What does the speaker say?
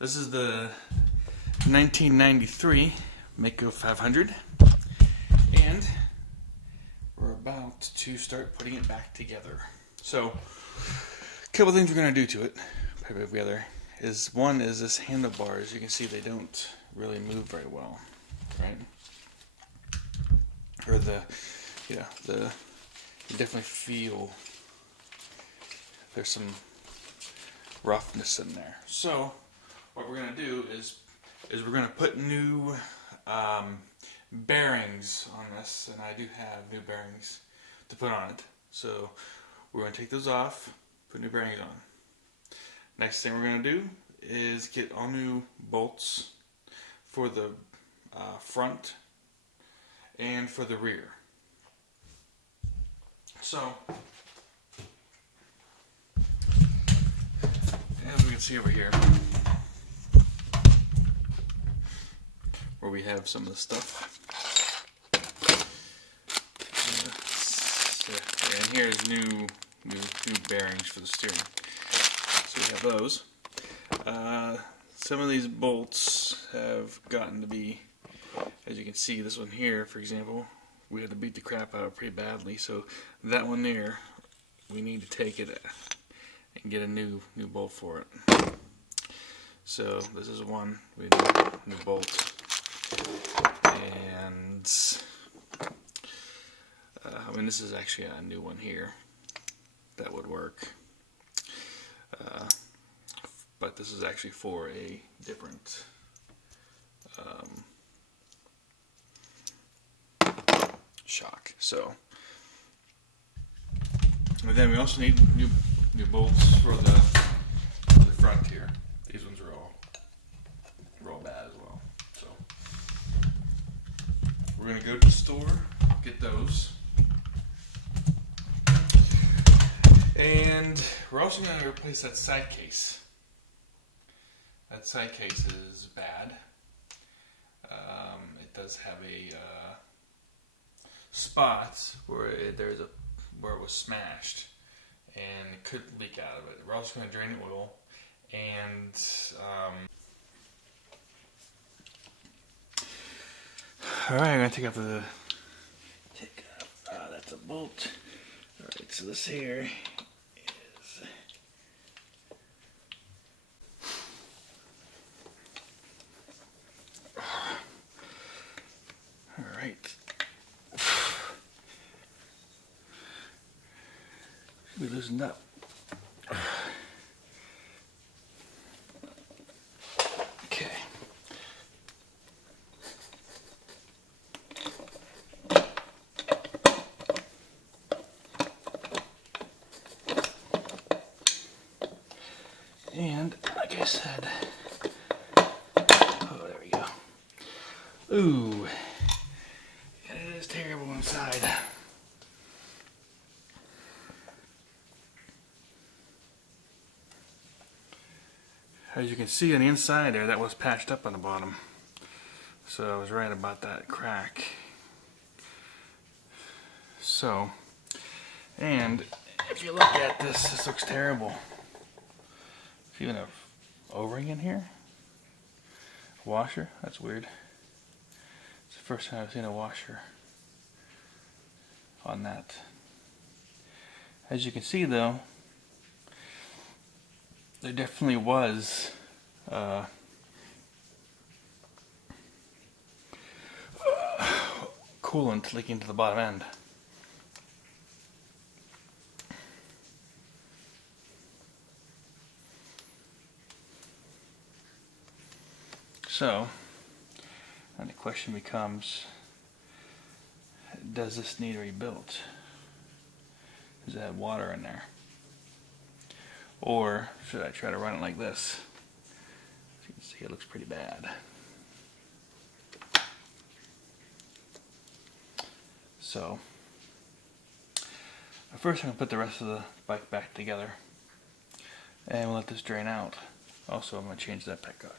This is the 1993 Maico 500, and we're about to start putting it back together. So, a couple things we're going to do to it, put it together, is one is this handlebars. You can see they don't really move very well, right? Or you definitely feel there's some roughness in there. So what we're going to do is we're going to put new bearings on this, and I do have new bearings to put on it. So we're going to take those off, put new bearings on. Next thing we're going to do is get all new bolts for the front and for the rear. So, as we can see over here, where we have some of the stuff. And here's new bearings for the steering. So we have those. Some of these bolts have gotten to be, as you can see, this one here, for example, we had to beat the crap out of it pretty badly. So that one there, we need to take it and get a new bolt for it. So this is one, we need a new bolt. And I mean, this is actually a new one here that would work. But this is actually for a different shock. So, and then we also need new bolts for the front here. These ones are all bad as well. So we're gonna go to the store, get those, and we're also gonna replace that side case. That side case is bad. It does have a spots where it was smashed, and it could leak out of it. We're also going to drain the oil, and all right, I'm going to take off that's a bolt. All right, so this here is. Alright. Should be loosened up. Okay. And like I said, oh, there we go. Ooh. It is terrible inside. As you can see on the inside there, that was patched up on the bottom. So I was right about that crack. So, and if you look at this, this looks terrible. There's even a O-ring in here. Washer, that's weird. It's the first time I've seen a washer on that. As you can see though, there definitely was coolant leaking to the bottom end. So, and the question becomes, does this need rebuilt? Does it have water in there? Or should I try to run it like this? As you can see, it looks pretty bad. So, first I'm going to put the rest of the bike back together, and we'll let this drain out. Also, I'm going to change that petcock.